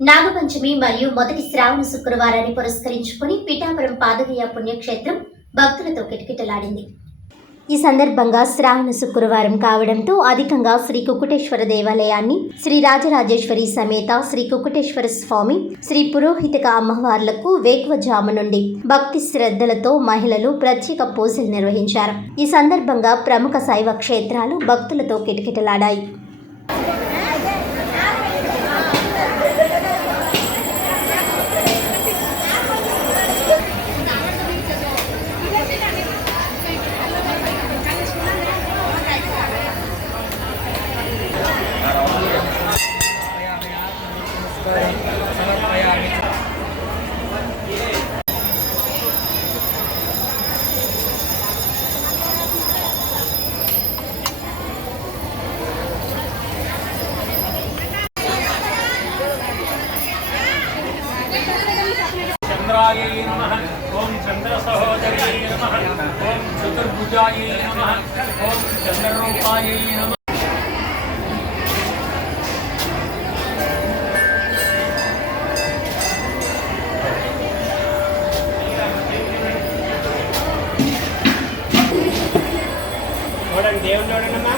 నాగపంచమి మరియు మొదటి శ్రావణ శుక్రవారాన్ని పురస్కరించుకుని పిఠాపురం పాదగయ్య పుణ్యక్షేత్రం భక్తులతో కిటకిటలాడింది. ఈ సందర్భంగా శ్రావణ శుక్రవారం కావడంతో అధికంగా శ్రీ కుకుటేశ్వర దేవాలయాన్ని శ్రీ రాజరాజేశ్వరి సమేత శ్రీ కుకుటేశ్వర స్వామి శ్రీ పురోహితక అమ్మవార్లకు వేకువజాము నుండి భక్తి శ్రద్ధలతో మహిళలు ప్రత్యేక పూజలు నిర్వహించారు. ఈ సందర్భంగా ప్రముఖ శైవ క్షేత్రాలు భక్తులతో కిటకిటలాడాయి. చంద్రాయై నమః ఓం చంద్ర సహోదర్యై నమః ఓం చతుర్భుజాయై నమః ఓం చంద్రరూపాయై నమః చూడండి దేవుని చూడండి అమ్మా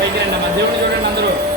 పైకి రండి. మా దేవుడిని చూడండి అందరూ.